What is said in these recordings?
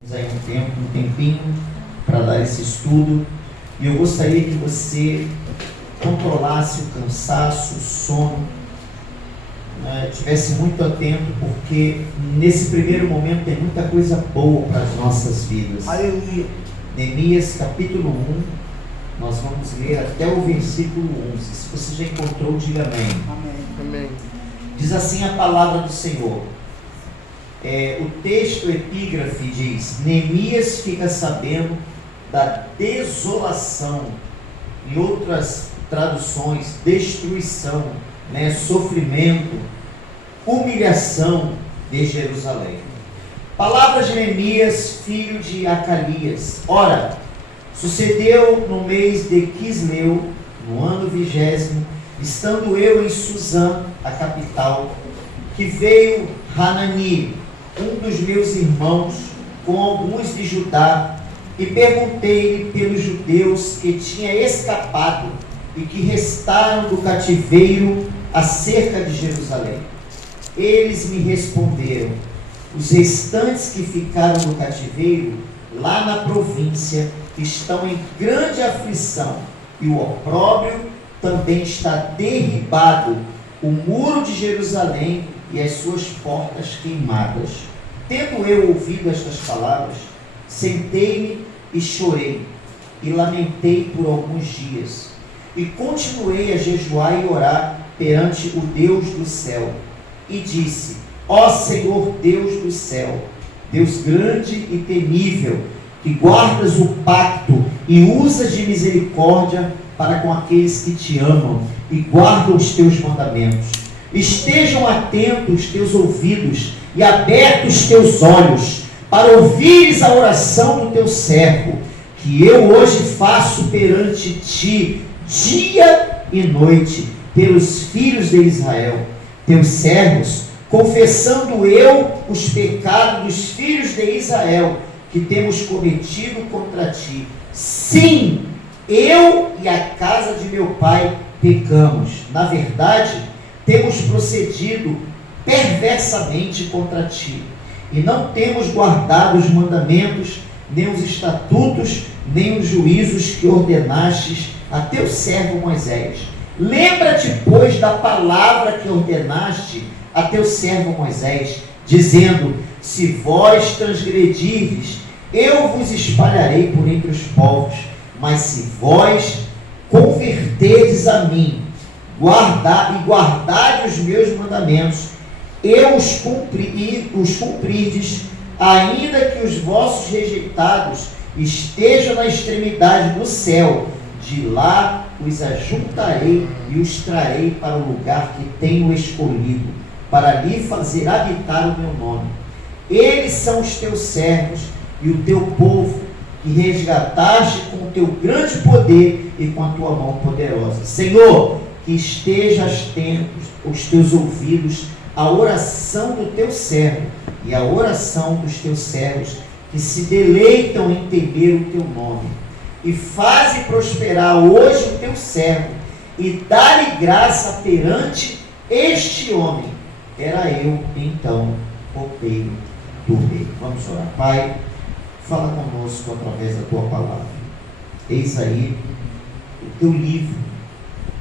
Aí um tempinho para dar esse estudo, e eu gostaria que você controlasse o cansaço, o sono, estivesse muito atento, porque nesse primeiro momento tem muita coisa boa para as nossas vidas. Aleluia. Neemias capítulo 1, nós vamos ler até o versículo 11. Se você já encontrou, diga amém. Amém. Amém. Diz assim a palavra do Senhor. O texto epígrafe diz: Neemias fica sabendo da desolação, em outras traduções, destruição, sofrimento, humilhação de Jerusalém. Palavras de Neemias, filho de Acalias. Ora, sucedeu no mês de Quisleu, no ano 20º, estando eu em Suzã, a capital, que veio Hanani, um dos meus irmãos, com alguns de Judá, e perguntei-lhe pelos judeus que tinha escapado e que restaram do cativeiro acerca de Jerusalém. Eles me responderam: os restantes que ficaram no cativeiro, lá na província, estão em grande aflição, e o opróbrio também está derribado, o muro de Jerusalém e as suas portas queimadas. Tendo eu ouvido estas palavras, sentei-me e chorei, e lamentei por alguns dias, e continuei a jejuar e orar perante o Deus do céu, e disse: ó Senhor Deus do céu, Deus grande e temível, que guardas o pacto e usas de misericórdia para com aqueles que te amam e guardam os teus mandamentos. Estejam atentos teus ouvidos e abertos teus olhos, para ouvires a oração do teu servo, que eu hoje faço perante ti, dia e noite, pelos filhos de Israel, teus servos, confessando eu os pecados dos filhos de Israel, que temos cometido contra ti. Sim, eu e a casa de meu pai pecamos. Na verdade, temos procedido perversamente contra ti, e não temos guardado os mandamentos, nem os estatutos, nem os juízos que ordenastes a teu servo Moisés. Lembra-te, pois, da palavra que ordenaste a teu servo Moisés, dizendo: se vós transgredirdes, eu vos espalharei por entre os povos, mas se vós converterdes a mim, guardai os meus mandamentos, eu os cumprirdes, ainda que os vossos rejeitados estejam na extremidade do céu, de lá os ajuntarei e os trarei para o lugar que tenho escolhido, para ali fazer habitar o meu nome. Eles são os teus servos e o teu povo, que resgataste com o teu grande poder e com a tua mão poderosa. Senhor, que esteja atentos os teus ouvidos à oração do teu servo e à oração dos teus servos, que se deleitam em temer o teu nome. E faze prosperar hoje o teu servo, e dá-lhe graça perante este homem. Era eu, então, copeiro do rei. Vamos orar. Pai, fala conosco através da tua palavra. Eis aí o teu livro,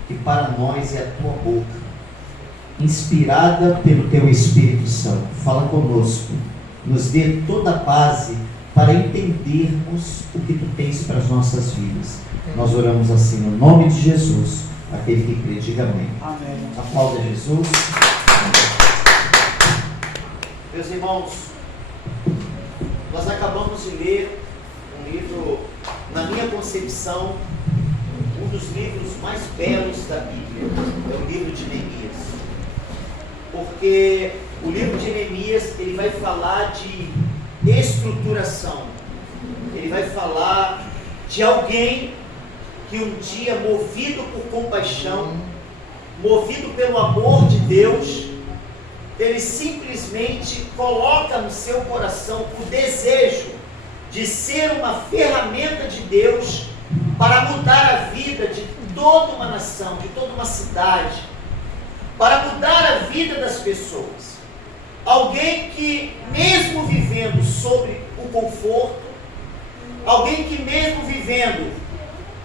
que para nós é a tua boca, inspirada pelo teu Espírito Santo. Fala conosco, nos dê toda a base para entendermos o que tu tens para as nossas vidas. Nós oramos assim no nome de Jesus, aquele que crê, diga amém. Amém. Aplauda Jesus. Meus irmãos, nós acabamos de ler um livro, na minha concepção, um dos livros mais belos da Bíblia, é o livro de Neemias. Porque o livro de Neemias, ele vai falar de estruturação, ele vai falar de alguém que um dia, movido por compaixão, movido pelo amor de Deus, ele simplesmente coloca no seu coração o desejo de ser uma ferramenta de Deus para mudar a vida de toda uma nação, de toda uma cidade, para mudar a vida das pessoas. Alguém que, mesmo vivendo sobre o conforto, alguém que mesmo vivendo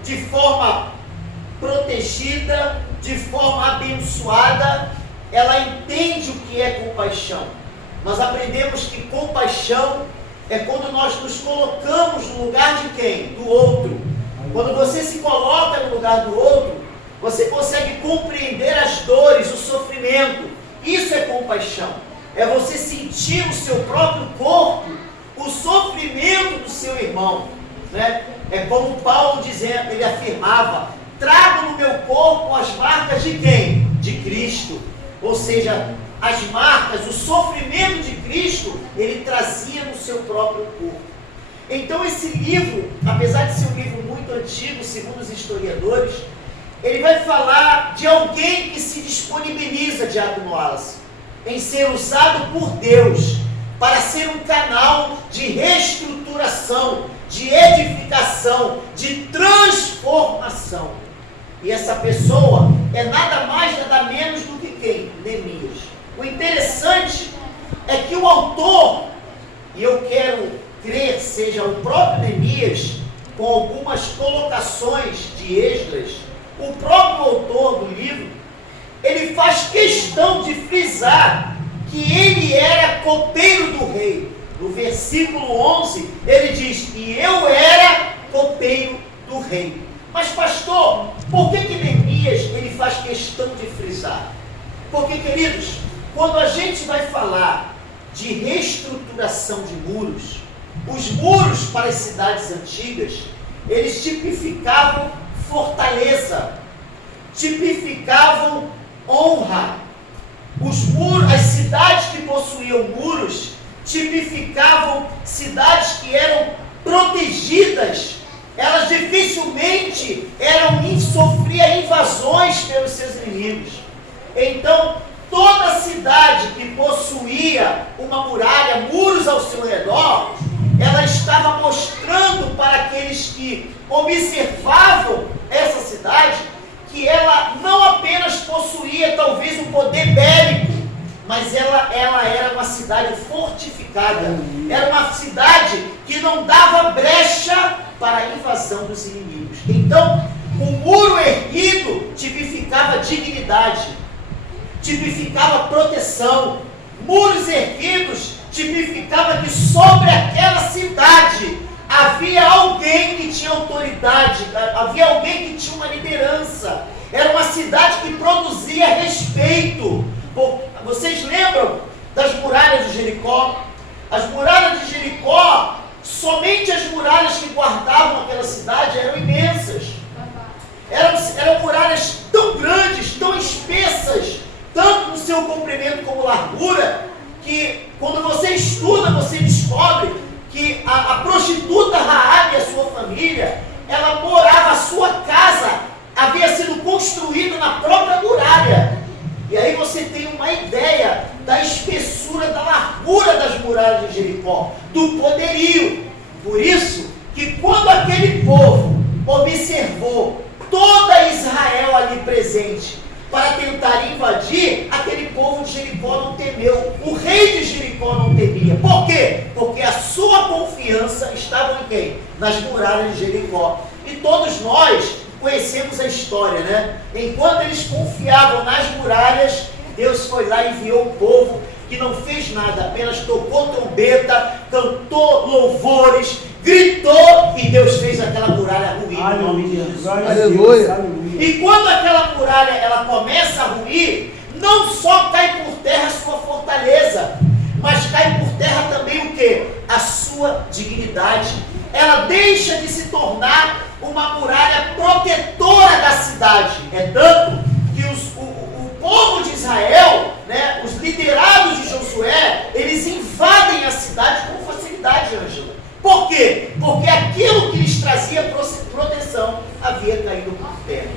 de forma protegida, de forma abençoada, ela entende o que é compaixão. Nós aprendemos que compaixão é quando nós nos colocamos no lugar de quem? Do outro. Quando você se coloca no lugar do outro, você consegue compreender as dores, o sofrimento. Isso é compaixão. É você sentir no seu próprio corpo o sofrimento do seu irmão, né? É como Paulo dizendo, ele afirmava: trago no meu corpo as marcas de quem? De Cristo. Ou seja, as marcas, o sofrimento de Cristo, ele trazia no seu próprio corpo. Então esse livro, apesar de ser um livro muito antigo, segundo os historiadores, ele vai falar de alguém que se disponibiliza, Diácono Wallace, em ser usado por Deus para ser um canal de reestruturação, de edificação, de transformação. E essa pessoa é nada mais, nada menos do que quem? Neemias. O interessante é que o autor, e eu quero crer seja o próprio Neemias, com algumas colocações de Esdras, o próprio autor do livro, ele faz questão de frisar que ele era copeiro do rei. No versículo 11, ele diz: e eu era copeiro do rei. Mas pastor, por que Neemias ele faz questão de frisar? Porque, queridos, quando a gente vai falar de reestruturação de muros, os muros para as cidades antigas, eles tipificavam fortaleza, tipificavam honra. Os muros, as cidades que possuíam muros, tipificavam cidades que eram protegidas. Elas dificilmente sofriam invasões pelos seus inimigos. Então, toda cidade que possuía uma muralha, muros ao seu redor, ela estava mostrando para aqueles que observavam essa cidade que ela não apenas possuía talvez um poder bélico, mas ela era uma cidade fortificada. Era uma cidade que não dava brecha para a invasão dos inimigos. Então, o muro erguido tipificava dignidade, tipificava proteção. Muros erguidos tipificava que sobre aquela cidade havia alguém que tinha autoridade, havia alguém que tinha uma liderança. Era uma cidade que produzia respeito. Vocês lembram das muralhas de Jericó? As muralhas de Jericó, somente as muralhas que guardavam aquela cidade eram imensas. Eram muralhas tão grandes, tão espessas, tanto no seu comprimento como largura, que quando você estuda, você descobre que a prostituta Raabe e a sua família, ela morava, a sua casa havia sido construída na própria muralha. E aí você tem uma ideia da espessura, da largura das muralhas de Jericó, do poderio. Por isso que quando aquele povo observou toda Israel ali presente para tentar invadir, aquele povo de Jericó não temeu. O rei de Jericó não temia. Por quê? Porque a sua confiança estava em quem? Nas muralhas de Jericó. E todos nós conhecemos a história, né? Enquanto eles confiavam nas muralhas, Deus foi lá e enviou um povo que não fez nada, apenas tocou trombeta, cantou louvores, gritou, e Deus fez aquela muralha ruir no nome de Jesus. Aleluia. E quando aquela muralha ela começa a ruir, não só cai por terra a sua fortaleza, mas cai por terra também o quê? A sua dignidade. Ela deixa de se tornar uma muralha protetora da cidade. É tanto que o povo de Israel, né, os liderados de Josué, eles invadem a cidade com facilidade, Ângela. Por quê? Porque aquilo que lhes trazia proteção havia caído por terra.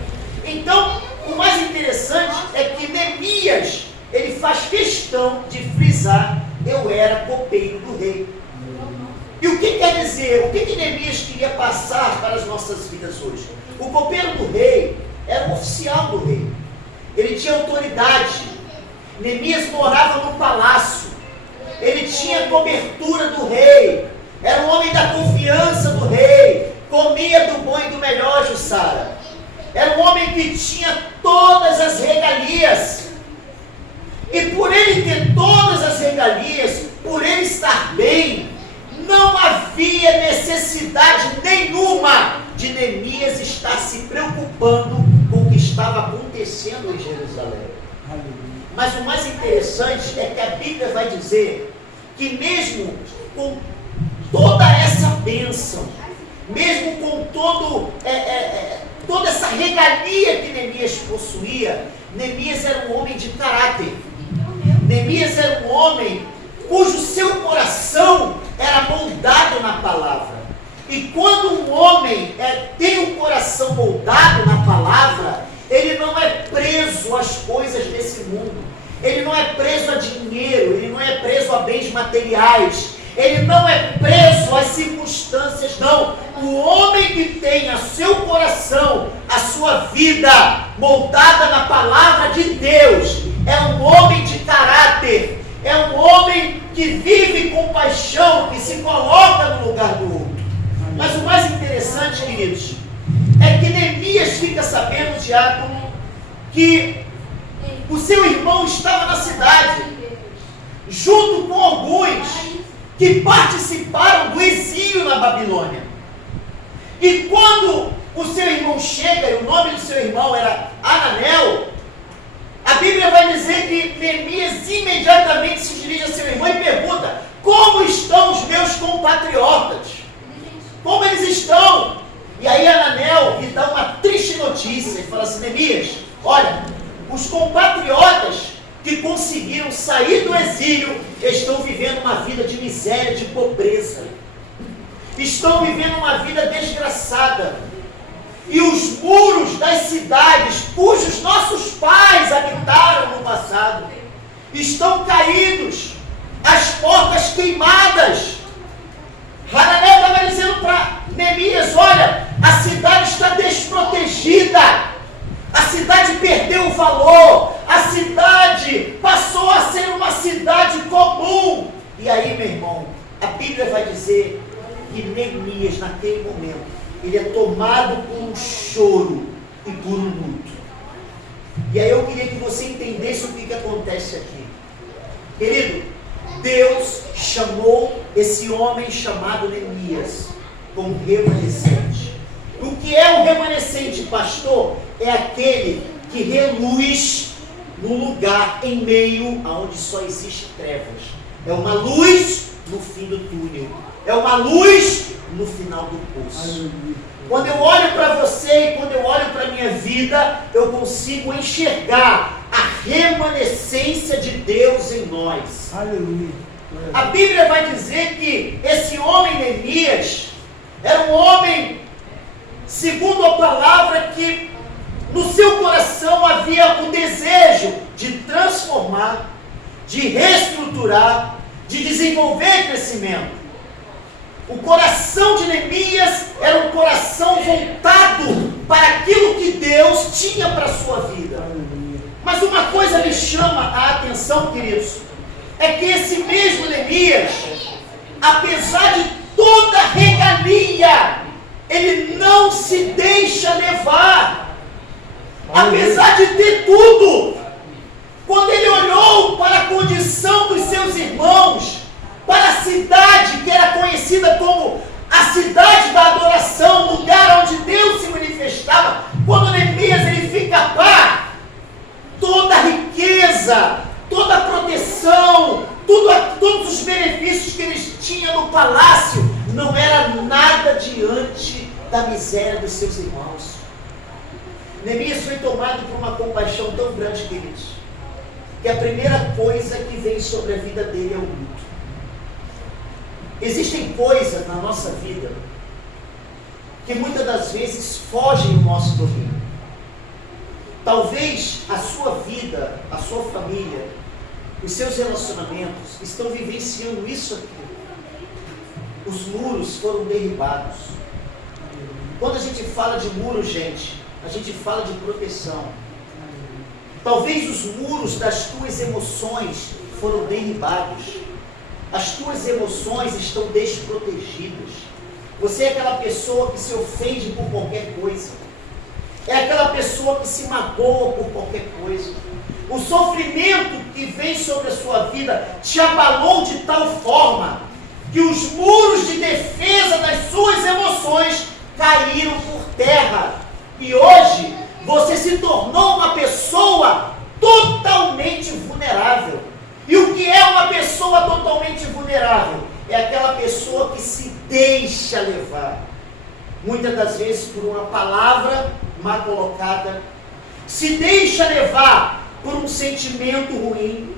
Então, o mais interessante é que Neemias, ele faz questão de frisar: eu era copeiro do rei. E o que quer dizer? O que Neemias queria passar para as nossas vidas hoje? O copeiro do rei era um oficial do rei. Ele tinha autoridade. Neemias morava no palácio. Ele tinha cobertura do rei. Era um homem da confiança do rei. Comia do bom e do melhor, Jussara. Era um homem que tinha todas as regalias. E por ele ter todas as regalias, por ele estar bem, não havia necessidade nenhuma de Neemias estar se preocupando com o que estava acontecendo em Jerusalém. Mas o mais interessante é que a Bíblia vai dizer que mesmo com toda essa bênção, mesmo com toda essa regalia que Neemias possuía, Neemias era um homem de caráter. Neemias era um homem cujo seu coração era moldado na palavra. E quando um homem tem o coração moldado na palavra, ele não é preso às coisas desse mundo. Ele não é preso a dinheiro, ele não é preso a bens materiais, ele não é preso às circunstâncias, não. O homem que tem a seu coração, a sua vida moldada na palavra de Deus, é um homem de caráter, é um homem que vive com paixão, que se coloca no lugar do outro. Mas o mais interessante, queridos, é que Neemias fica sabendo, diácono, que o seu irmão estava na cidade, junto com alguns que participaram do exílio na Babilônia. E quando o seu irmão chega, e o nome do seu irmão era Ananel, a Bíblia vai dizer que Neemias imediatamente se dirige a seu irmão e pergunta: como estão os meus compatriotas? Como eles estão? E aí Ananel lhe dá uma triste notícia e fala assim: Neemias, olha, os compatriotas que conseguiram sair do exílio estão vivendo uma vida de miséria, de pobreza. Estão vivendo uma vida desgraçada. E os muros das cidades, cujos nossos pais habitaram no passado, estão caídos, as portas queimadas. Hananel estava dizendo para Neemias: olha, a cidade está desprotegida, a cidade perdeu o valor, a cidade passou a ser uma cidade comum. E aí, meu irmão, a Bíblia vai dizer que Neemias, naquele momento, ele é tomado por um choro e por um luto. E aí eu queria que você entendesse o que acontece aqui. Querido, Deus chamou esse homem chamado Neemias como remanescente. O que é o remanescente, pastor? É aquele que reluz no lugar em meio aonde só existe trevas. É uma luz no fim do túnel. É uma luz no final do poço. Quando eu olho para você e quando eu olho para a minha vida, eu consigo enxergar a remanescência de Deus em nós. Aleluia. A Bíblia vai dizer que esse homem Neemias era um homem, segundo a palavra, que no seu coração havia o desejo de transformar, de reestruturar, de desenvolver crescimento. O coração de Neemias era um coração voltado para aquilo que Deus tinha para a sua vida. Mas uma coisa me chama a atenção, queridos, é que esse mesmo Neemias, apesar de toda a regalia, ele não se deixa levar. Apesar de ter tudo, quando ele olhou para a condição dos seus irmãos, para a cidade que era conhecida como a cidade da adoração, lugar onde Deus se manifestava, quando Neemias ele fica pá, toda a riqueza, toda a proteção, todos os benefícios que eles tinham no palácio, não era nada diante da miséria dos seus irmãos. Neemias foi tomado por uma compaixão tão grande, queridos, que a primeira coisa que vem sobre a vida dele é o luto. Existem coisas na nossa vida que muitas das vezes fogem do nosso domínio. Talvez a sua vida, a sua família, os seus relacionamentos estão vivenciando isso aqui. Os muros foram derribados. Quando a gente fala de muro, gente, a gente fala de proteção. Talvez os muros das tuas emoções foram derribados. as tuas emoções estão desprotegidas. Você é aquela pessoa que se ofende por qualquer coisa. É aquela pessoa que se magoa por qualquer coisa. O sofrimento que vem sobre a sua vida te abalou de tal forma que os muros de defesa das suas emoções caíram por terra. E hoje você se tornou uma pessoa totalmente vulnerável. E o que é uma pessoa totalmente vulnerável? É aquela pessoa que se deixa levar, muitas das vezes por uma palavra mal colocada, se deixa levar por um sentimento ruim,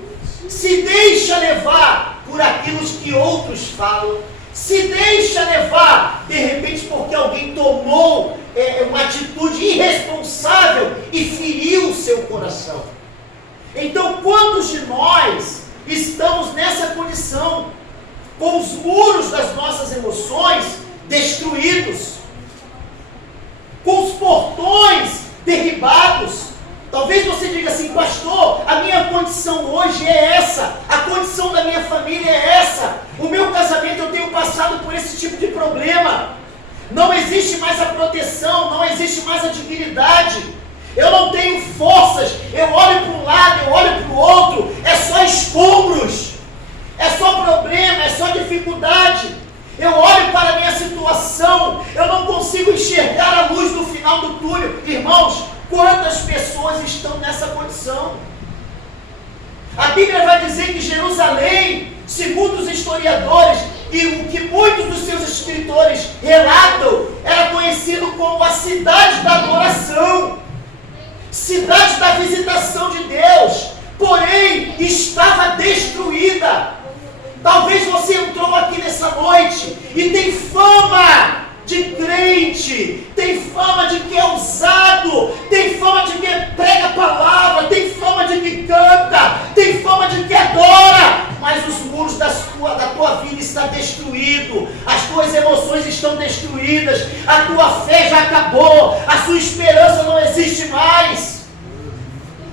se deixa levar por aquilo que outros falam, se deixa levar, de repente, porque alguém tomou uma atitude irresponsável e feriu o seu coração. Então, quantos de nós estamos nessa condição, com os muros das nossas emoções destruídos, com os portões derribados? Talvez você diga assim: pastor, a minha condição hoje é essa, a condição da minha família é essa, o meu casamento, eu tenho passado por esse tipo de problema, não existe mais a proteção, não existe mais a dignidade, eu não tenho forças, eu olho para um lado, eu olho para o outro, é só escombros, é só problema, é só dificuldade, eu olho para a minha situação, eu não consigo enxergar a luz no final do túnel. Irmãos, quantas pessoas estão nessa condição? A Bíblia vai dizer que Jerusalém, segundo os historiadores, e o que muitos dos seus escritores relatam, era conhecido como a cidade da adoração, cidade da visitação de Deus, porém estava destruída. Talvez você entrou aqui nessa noite e tem fama de crente, tem fama de que é ousado, tem fama de que prega a palavra, tem fama de que canta, tem fama de que adora, mas os muros da tua vida estão destruídos, as tuas emoções estão destruídas, a tua fé já acabou, a sua esperança não existe mais.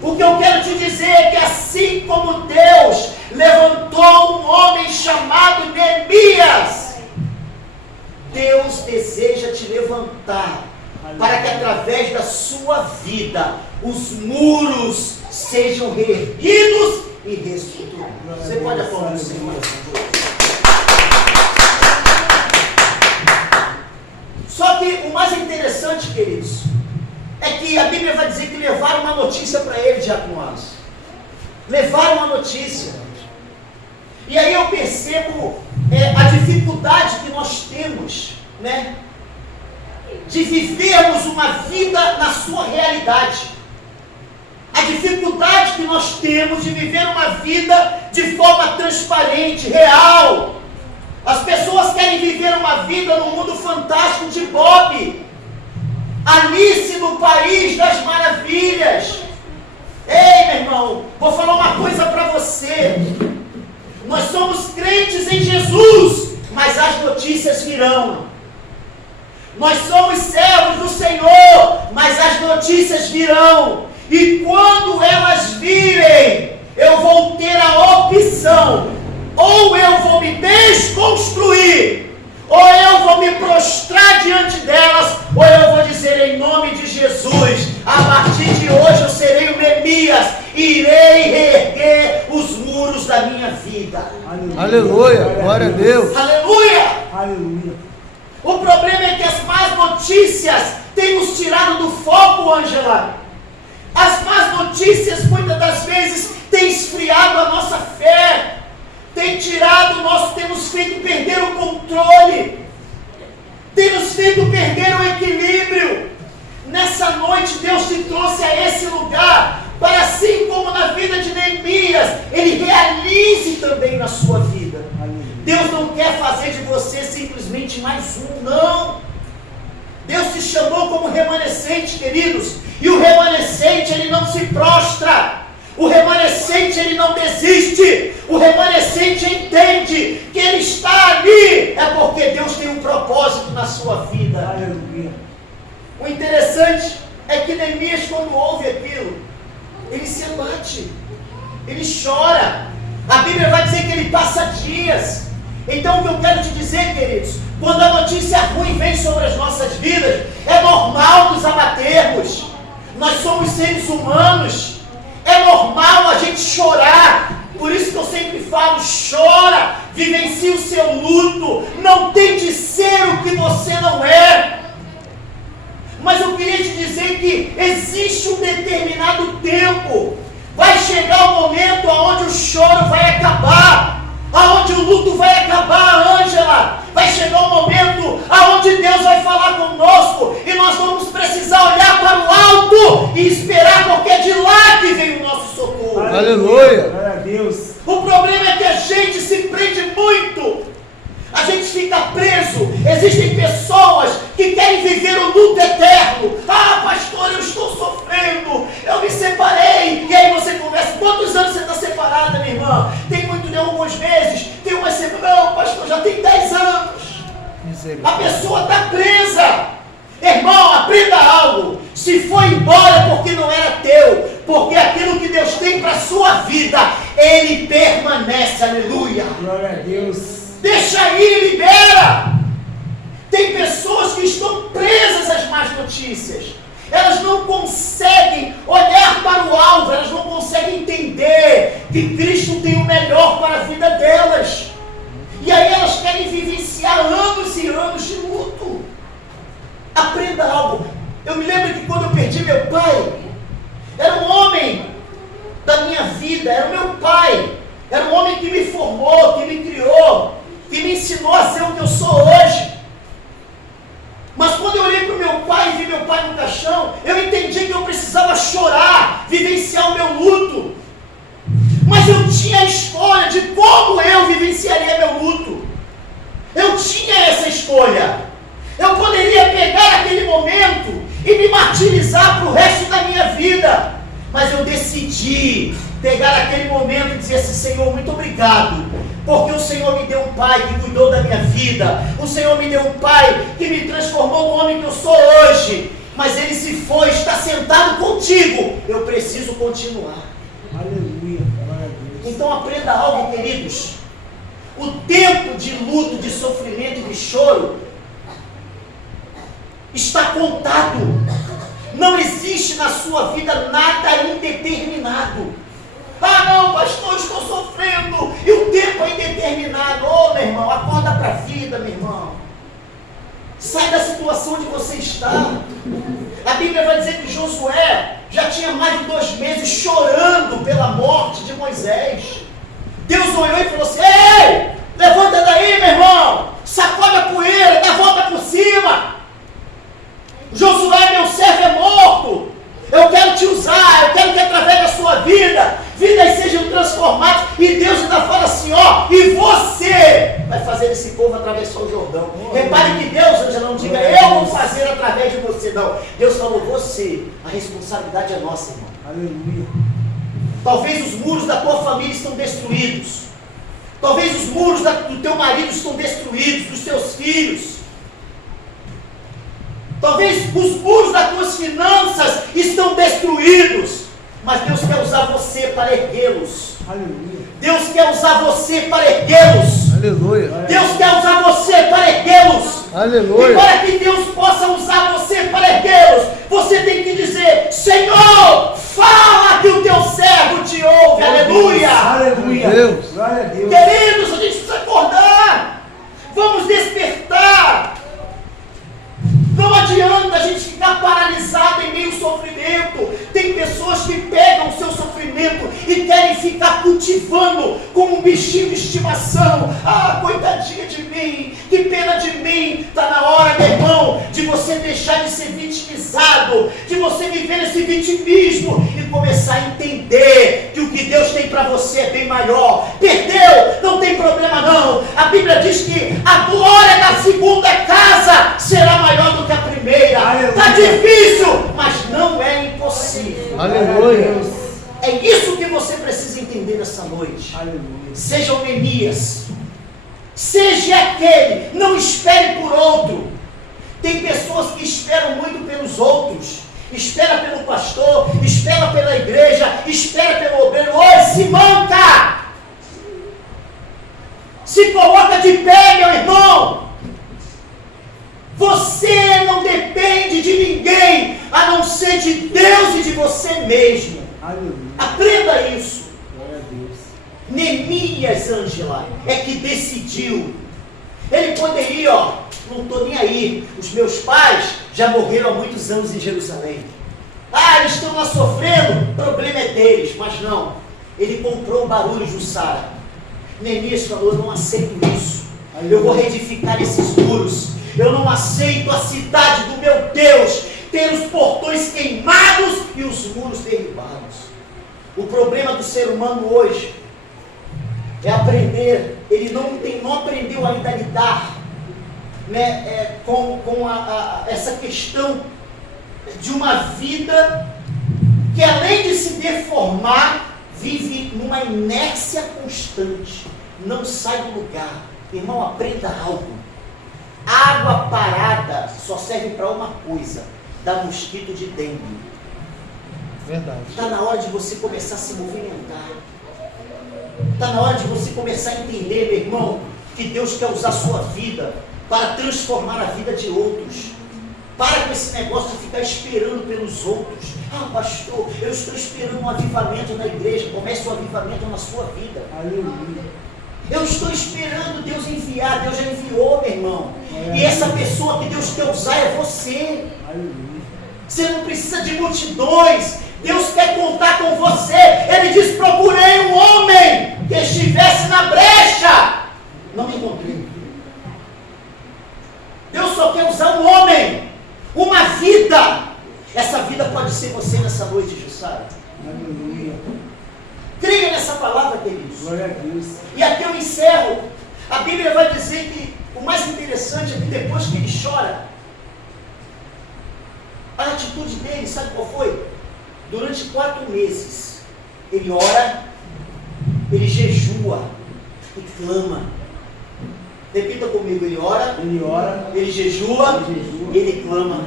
O que eu quero te dizer é que assim como Deus levantou um homem chamado Neemias, Deus deseja te levantar para que através da sua vida os muros sejam reerguidos e reestruturados. Você pode aplaudir o Senhor? Só que o mais interessante, queridos, é que a Bíblia vai dizer que levaram uma notícia para ele, diáconos. Levaram uma notícia. E aí eu percebo a dificuldade que nós temos, né, de vivermos uma vida na sua realidade. A dificuldade que nós temos de viver uma vida de forma transparente, real. As pessoas querem viver uma vida no mundo fantástico de Bob, Alice no País das Maravilhas. Ei, meu irmão, vou falar uma coisa para você. Nós somos crentes em Jesus, mas as notícias virão. Nós somos servos do Senhor, mas as notícias virão. E quando elas virem, eu vou ter a opção: ou eu vou me desconstruir, ou eu vou me prostrar diante delas, ou eu vou dizer em nome de Jesus: a partir de hoje eu serei o Neemias, irei reerguer os muros da minha vida. Aleluia, glória a Deus. Aleluia. Aleluia. O problema é que as más notícias têm nos tirado do foco, Ângela. As más notícias muitas das vezes têm esfriado a nossa fé, têm nos feito perder o controle, têm nos feito perder o equilíbrio. Nessa noite Deus te trouxe a esse lugar para, assim como na vida de Neemias, Ele realize também na sua vida. Deus não quer fazer de você simplesmente mais um, não. Deus te chamou como remanescente, queridos, e o remanescente, ele não se prostra, o remanescente, ele não desiste, o remanescente entende que ele está ali, é porque Deus tem um propósito na sua vida. Aleluia. O interessante é que Neemias, quando ouve aquilo, ele se abate, ele chora, A Bíblia vai dizer que ele passa dias. Então o que eu quero te dizer, queridos, quando a notícia ruim vem sobre as nossas vidas, é normal nos abatermos. Nós somos seres humanos. É normal a gente chorar. Por isso que eu sempre falo, chora, vivencie o seu luto, não tente ser o que você não é. Mas eu queria te dizer que existe um determinado tempo, vai chegar o momento onde o choro vai acabar, aonde o luto vai acabar, Ângela. Vai chegar um momento aonde Deus vai falar conosco e nós vamos precisar olhar para o alto e esperar, porque é de lá que vem o nosso socorro. Aleluia. Glória a Deus. O problema é que a gente se prende muito, a gente fica preso. Existem pessoas que querem viver o luto eterno. Ah, pastor, eu estou sofrendo, eu me separei. E aí você conversa, quantos anos você está separada, minha irmã? Tem muito, de alguns meses, tem uma semana. Não, pastor, já tem 10 anos. A pessoa está presa. Irmão, aprenda algo. Se foi embora é porque não era teu, porque aquilo que Deus tem para a sua vida, Ele permanece, aleluia. Glória a Deus. Deixa aí, libera. Tem pessoas que estão presas às más notícias. Elas não conseguem olhar para o alvo, elas não conseguem entender que Cristo tem o melhor para a vida delas. E aí elas querem vivenciar anos e anos de luto. Aprenda algo. Eu me lembro que quando eu perdi meu pai, era um homem da minha vida, era o meu pai. Era um homem que me formou, que me criou, que me ensinou a ser o que eu sou hoje. Mas quando eu olhei para o meu pai e vi meu pai no caixão, eu entendi que eu precisava chorar, vivenciar o meu luto. Mas eu tinha a escolha de como eu vivenciaria meu luto. Eu tinha essa escolha. Eu poderia pegar aquele momento e me martirizar para o resto da minha vida. Mas eu decidi pegar aquele momento e dizer assim: Senhor, muito obrigado, porque o Senhor me deu um pai que cuidou da minha vida. O Senhor me deu um pai que me transformou no homem que eu sou hoje. Mas ele se foi, está sentado contigo. Eu preciso continuar. Aleluia. Glória a Deus. Então aprenda algo, queridos. O tempo de luto, de sofrimento e de choro está contado. Não existe na sua vida nada indeterminado. Ah não, pastor, eu estou sofrendo e o tempo é indeterminado. Ô meu irmão, acorda para a vida, meu irmão. Sai da situação onde você está. A Bíblia vai dizer que Josué já tinha mais de 2 meses chorando pela morte de Moisés. Deus olhou e falou assim: ei, levanta daí, meu irmão, sacode a poeira, dá a volta por cima. Josué, meu servo é morto. Eu quero te usar, eu quero que através da sua vida, vidas sejam transformadas. E Deus ainda fala assim: ó, e você vai fazer esse povo atravessar o Jordão. Repare que Deus já não diga eu vou fazer através de você, não. Deus falou: você, a responsabilidade é nossa, irmão. Aleluia. Talvez os muros da tua família estão destruídos. Talvez os muros do teu marido estão destruídos, dos teus filhos. Talvez os muros das tuas finanças estão destruídos. Mas Deus quer usar você para erguê-los. Aleluia. Deus quer usar você para erguê-los. Aleluia. Deus quer usar você para erguê-los. Aleluia. E para que Deus possa usar você para erguê-los, você tem que dizer: Senhor, fala que o teu servo te ouve. Aleluia. Aleluia. Deus. Glória a Deus. Queridos, a gente precisa acordar. Vamos despertar. Não adianta a gente ficar paralisado em meio ao sofrimento. Tem pessoas que pegam o seu sofrimento e querem ficar cultivando como um bichinho de estimação. Ah, coitadinha de mim, que pena de mim. Está na hora, meu irmão, de você deixar de ser vitimizado, de você viver esse vitimismo e começar a entender que o que Deus tem para você é bem maior. Perdeu, não tem problema não. A Bíblia diz que a glória da segunda casa será maior do que a primeira. Está difícil, mas não é impossível. Aleluia. É isso que você precisa entender nessa noite. Aleluia. Seja o Neemias, seja aquele, não espere por outro. Tem pessoas que esperam muito pelos outros. Espera pelo pastor, espera pela igreja, espera pelo obreiro. Oi, se manca! Se coloca de pé, meu irmão. Você não depende de ninguém, a não ser de Deus e de você mesmo. Aleluia. Aprenda isso. Glória a Deus. Neemias, Ângela, é que decidiu. Ele poderia, não estou nem aí. Os meus pais já morreram há muitos anos em Jerusalém. Eles estão lá sofrendo, o problema é deles. Mas não, ele comprou o barulho de Jussara. Neemias falou: eu não aceito isso. Eu vou reedificar esses muros. Eu não aceito a cidade do meu Deus ter os portões queimados e os muros derribados. O problema do ser humano hoje é aprender. Ele não aprendeu ainda a lidar, né, com essa questão de uma vida que, além de se deformar, vive numa inércia constante, não sai do lugar. Irmão, aprenda algo. Água parada só serve para uma coisa: dar mosquito de dengue. Verdade. Está na hora de você começar a se movimentar. Está na hora de você começar a entender, meu irmão, que Deus quer usar a sua vida para transformar a vida de outros. Para com esse negócio de ficar esperando pelos outros. Pastor, eu estou esperando um avivamento na igreja. Comece o avivamento na sua vida. Aleluia. Eu estou esperando Deus enviar. Deus já enviou, meu irmão. E essa pessoa que Deus quer usar é você. Aleluia. Você não precisa de multidões. Deus quer contar com você. Ele diz: procurei um homem que estivesse na brecha. Não encontrei. Deus só quer usar um homem, uma vida. Essa vida pode ser você nessa noite, Jussara. Aleluia. Creia nessa palavra, queridos. Glória a Deus. E aqui eu encerro. A Bíblia vai dizer que o mais interessante é que depois que ele chora, a atitude dele, sabe qual foi? Durante 4 meses, ele ora, ele jejua e clama. Repita comigo: ele ora, ele jejua, ele clama.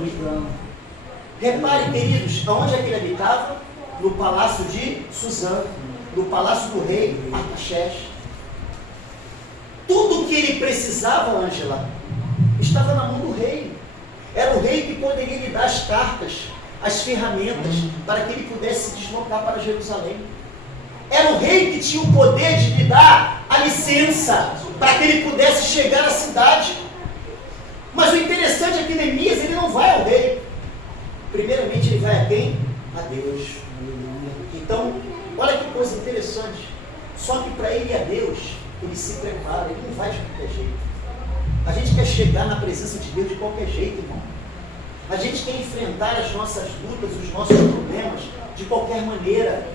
Repare, queridos, aonde é que ele habitava? No palácio de Suzã, no palácio do rei Artaxerxes. Tudo que ele precisava, Ângela, estava na mão do rei. Era o rei que poderia lhe dar as cartas, as ferramentas, para que ele pudesse se deslocar para Jerusalém. Era o rei que tinha o poder de lhe dar a licença, para que ele pudesse chegar à cidade. Mas o interessante é que Neemias, ele não vai ao rei. Primeiramente ele vai a quem? A Deus. Então, olha que coisa interessante. Só que para ele e a Deus, ele se prepara, ele não vai de qualquer jeito. A gente quer chegar na presença de Deus de qualquer jeito, irmão. A gente quer enfrentar as nossas lutas, os nossos problemas de qualquer maneira.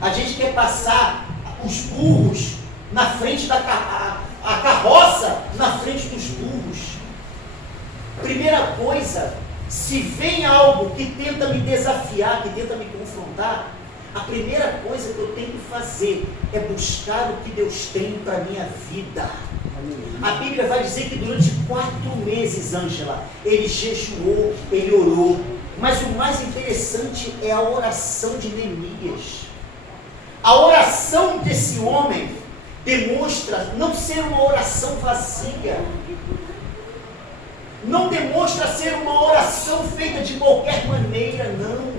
A gente quer passar os burros na frente da a carroça na frente dos burros. Primeira coisa, se vem algo que tenta me desafiar, que tenta me confrontar, a primeira coisa que eu tenho que fazer é buscar o que Deus tem para a minha vida. A Bíblia vai dizer que durante 4 meses, Ângela, ele jejuou, ele orou. Mas o mais interessante é a oração de Neemias. A oração desse homem demonstra não ser uma oração vazia. Não demonstra ser uma oração feita de qualquer maneira, não.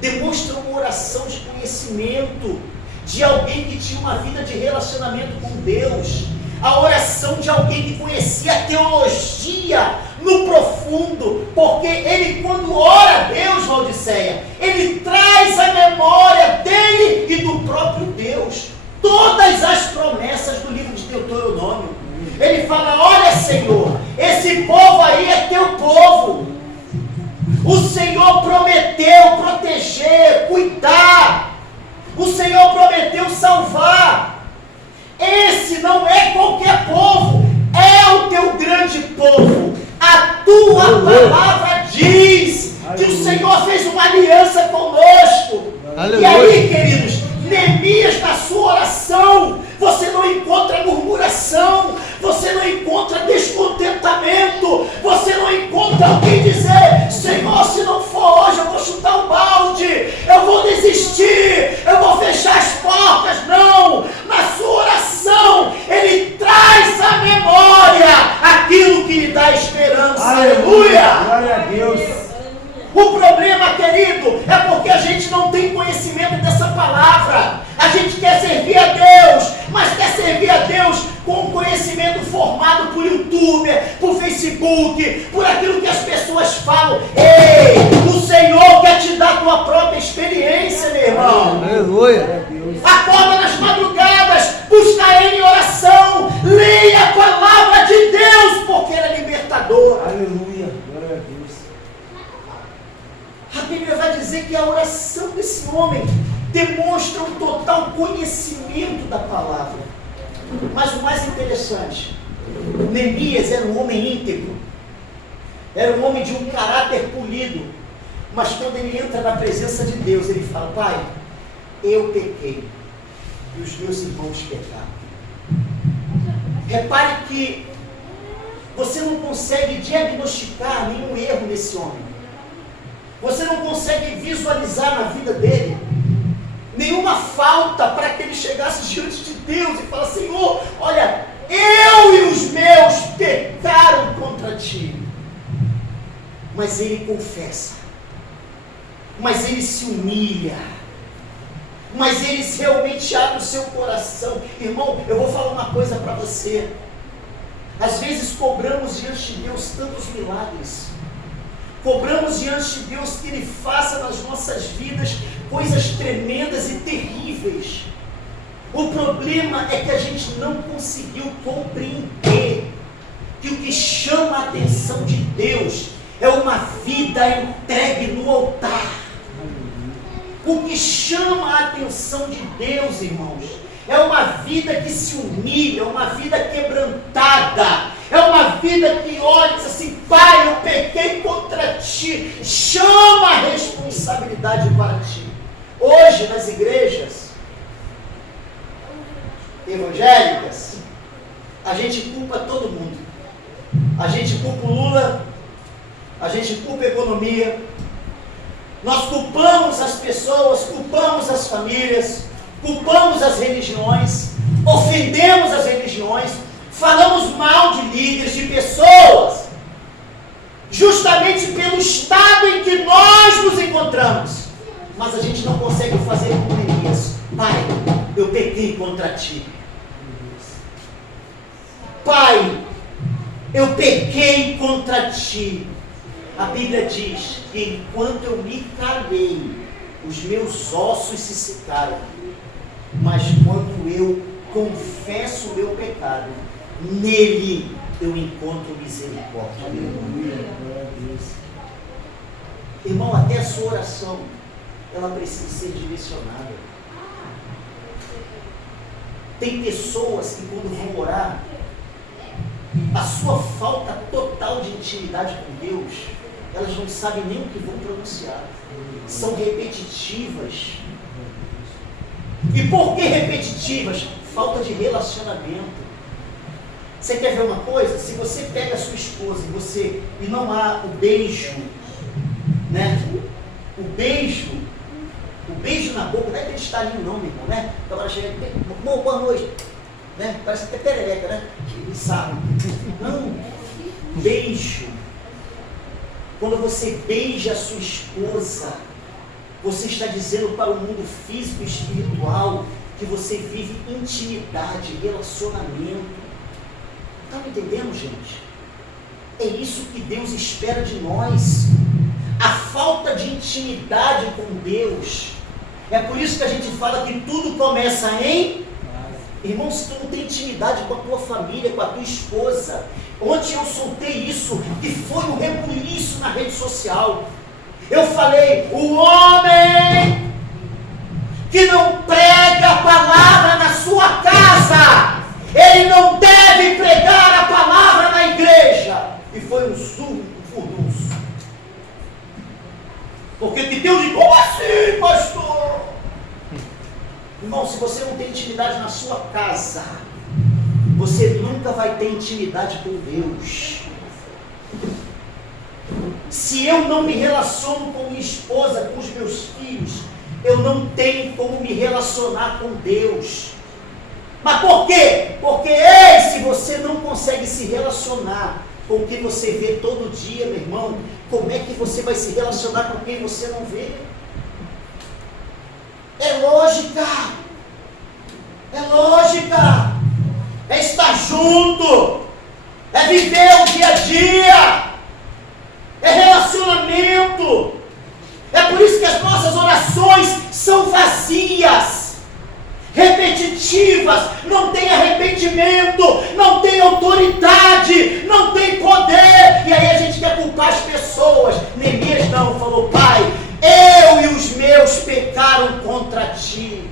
Demonstra uma oração de conhecimento, de alguém que tinha uma vida de relacionamento com Deus. A oração de alguém que conhecia a teologia no profundo, porque ele, quando ora a Deus, Valdiceia, ele traz a memória dele e do próprio Deus todas as promessas do livro de Deuteronômio. Ele fala: olha, Senhor, esse povo aí é teu povo. O Senhor prometeu proteger, cuidar. O Senhor prometeu salvar. Esse não é qualquer povo, é o teu grande povo. A tua palavra diz que o Senhor fez uma aliança conosco. E aí, queridos, Neemias, na sua oração, você não encontra murmuração, você não encontra descontentamento, você não encontra alguém dizer: Senhor, se não for hoje eu vou chutar o balde, eu vou desistir, eu vou fechar as portas. Não, na sua oração ele traz esperança. Aleluia! Glória a Deus. O problema, querido, é porque a gente não tem conhecimento dessa palavra. A gente quer servir a Deus, mas quer servir a Deus com conhecimento formado por YouTube, por Facebook, por aquilo que as pessoas falam. Ei, o Senhor quer te dar a tua própria experiência, meu irmão. Aleluia. Acorda nas madrugadas, busca Ele em oração, leia a palavra de Deus, porque ela é libertadora. Aleluia. Glória a Deus. A Bíblia vai dizer que a oração desse homem demonstra um total conhecimento da palavra. Mas o mais interessante, Neemias era um homem íntegro, era um homem de um caráter polido, mas quando ele entra na presença de Deus, ele fala: Pai, eu pequei e os meus irmãos pecaram. Repare que você não consegue diagnosticar nenhum erro nesse homem. Você não consegue visualizar na vida dele nenhuma falta para que ele chegasse diante de Deus e falasse: Senhor, olha, eu e os meus pecaram contra ti. Mas ele confessa, mas ele se humilha, mas ele realmente abre o seu coração. Irmão, eu vou falar uma coisa para você. Às vezes cobramos diante de Deus tantos milagres, cobramos diante de Deus que Ele faça nas nossas vidas coisas tremendas e terríveis. O problema é que a gente não conseguiu compreender que o que chama a atenção de Deus é uma vida entregue no altar. O que chama a atenção de Deus, irmãos, é uma vida que se humilha, uma vida quebrantada, é uma vida que olha e diz assim: Pai, eu pequei contra ti, chama a responsabilidade para ti. Hoje, nas igrejas evangélicas, a gente culpa todo mundo. A gente culpa o Lula, a gente culpa a economia, nós culpamos as pessoas, culpamos as famílias, culpamos as religiões, ofendemos as religiões, falamos mal de líderes, de pessoas, justamente pelo estado em que nós nos encontramos. Mas a gente não consegue fazer como Neemias: Pai, eu pequei contra ti. Pai, eu pequei contra ti. A Bíblia diz que enquanto eu me calei, os meus ossos se secaram. Mas quando eu confesso o meu pecado, nele eu encontro misericórdia. Aleluia. Glória a Deus. Irmão, até a sua oração, ela precisa ser direcionada. Tem pessoas que quando vão orar, a sua falta total de intimidade com Deus, elas não sabem nem o que vão pronunciar. São repetitivas. E por que repetitivas? Falta de relacionamento. Você quer ver uma coisa? Se você pega a sua esposa e não há o beijo, né? O beijo na boca, não é aquele estalinho não, meu irmão, né? Agora chega, boa noite, né? Parece até perereca, né? Que sabe. Não, beijo. Quando você beija a sua esposa, você está dizendo para o mundo físico e espiritual que você vive intimidade, relacionamento. Está me entendendo, gente? É isso que Deus espera de nós. A falta de intimidade com Deus. É por isso que a gente fala que tudo começa em... Irmão, se tu não tem intimidade com a tua família, com a tua esposa. Ontem eu soltei isso, que foi um rebuliço na rede social. Eu falei: o homem que não prega a palavra na sua casa, ele não deve pregar a palavra na igreja. E foi um furdunço. Porque que Deus diz: como assim, pastor? Irmão, se você não tem intimidade na sua casa, você nunca vai ter intimidade com Deus. Se eu não me relaciono com minha esposa, com os meus filhos, eu não tenho como me relacionar com Deus. Mas por quê? Porque se você não consegue se relacionar com quem você vê todo dia, meu irmão, como é que você vai se relacionar com quem você não vê? É lógica, é estar junto, é viver o dia a dia, é relacionamento. É por isso que as nossas orações são vazias, repetitivas, não tem arrependimento, não tem autoridade, não tem poder. E aí a gente quer culpar as pessoas. Neemias não, falou: Pai, eu e os meus pecaram contra ti.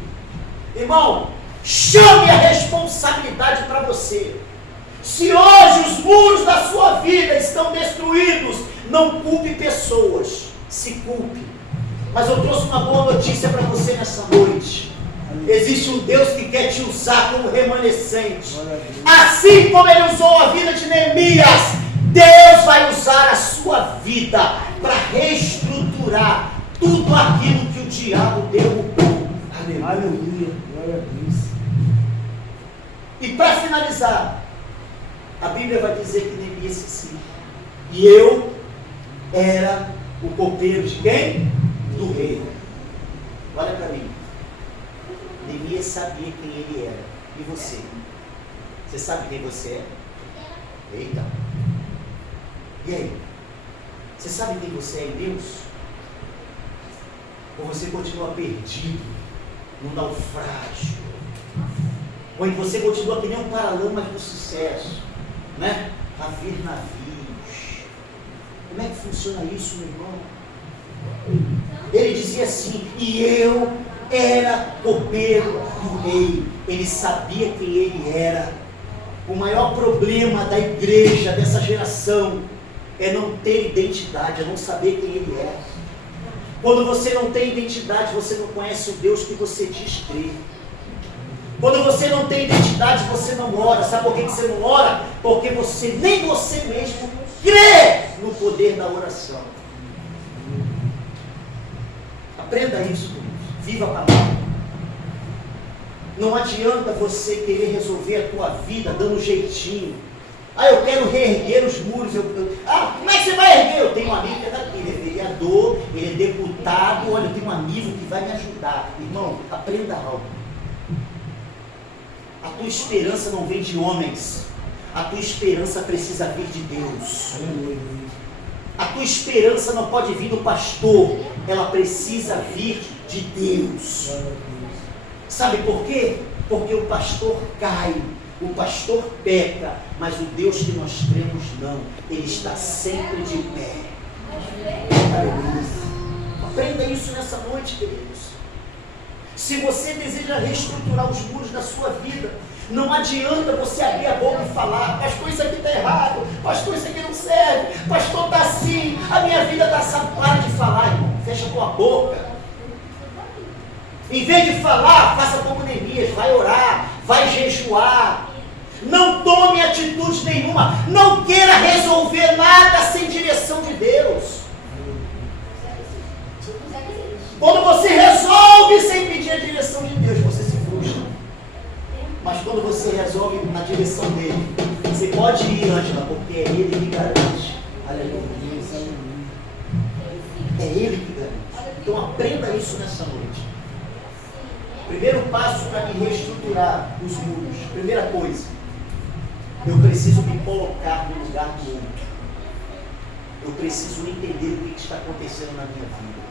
Irmão, chame a responsabilidade para você. Se hoje os muros da sua vida estão destruídos, não culpe pessoas, se culpe. Mas eu trouxe uma boa notícia para você nessa noite. Existe um Deus que quer te usar como remanescente. Assim como Ele usou a vida de Neemias, Deus vai usar a sua vida para reestruturar tudo aquilo que o diabo derrubou. Aleluia. Glória a Deus. E para finalizar, a Bíblia vai dizer que Neemias disse assim: e eu era o copeiro de quem? Do rei. Olha para mim. Neemias sabia quem ele era. E você? Você sabe quem você é? Eita. E aí? Você sabe quem você é em Deus? Ou você continua perdido num naufrágio? Ou você continua que nem um paralamas do sucesso, né? A ver navios. Como é que funciona isso, meu irmão? Ele dizia assim: e eu era copeiro do rei. Ele sabia quem ele era. O maior problema da igreja dessa geração é não ter identidade, é não saber quem ele é. Quando você não tem identidade, você não conhece o Deus que você diz crer. Quando você não tem identidade, você não ora. Sabe por que você não ora? Porque nem você mesmo crê no poder da oração. Aprenda isso, viva a palavra. Não adianta você querer resolver a tua vida dando jeitinho. Eu quero reerguer os muros. Como é que você vai erguer? Eu tenho um amigo que é daqui, ele é vereador, ele é deputado. Olha, eu tenho um amigo que vai me ajudar. Irmão, aprenda algo. A tua esperança não vem de homens. A tua esperança precisa vir de Deus. A tua esperança não pode vir do pastor. Ela precisa vir de Deus. Sabe por quê? Porque o pastor cai, o pastor peca, mas o Deus que nós cremos não. Ele está sempre de pé. Aprenda isso nessa noite, queridos. Se você deseja reestruturar os muros da sua vida, não adianta você abrir a boca e falar: pastor, isso aqui está errado, pastor, isso aqui não serve, pastor, está assim, a minha vida está assim. Para de falar, irmão, fecha a tua boca. Em vez de falar, faça como Neemias, vai orar, vai jejuar. Não tome atitude nenhuma, não queira resolver nada sem direção de Deus. Quando você resolve sem pedir a direção de Deus, você se frustra. Mas quando você resolve na direção dele, você pode ir, Ângela, porque é ele que garante. Aleluia. É ele que garante. Então aprenda isso nessa noite. Primeiro passo para me reestruturar os muros. Primeira coisa, eu preciso me colocar no lugar do outro. Eu preciso entender o que está acontecendo na minha vida.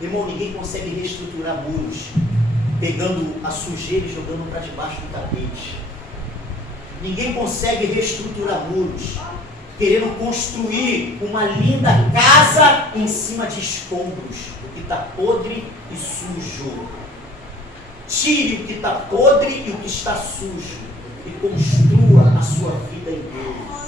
Irmão, ninguém consegue reestruturar muros pegando a sujeira e jogando para debaixo do tapete. Ninguém consegue reestruturar muros querendo construir uma linda casa em cima de escombros, o que está podre e sujo. Tire o que está podre e o que está sujo e construa a sua vida em Deus.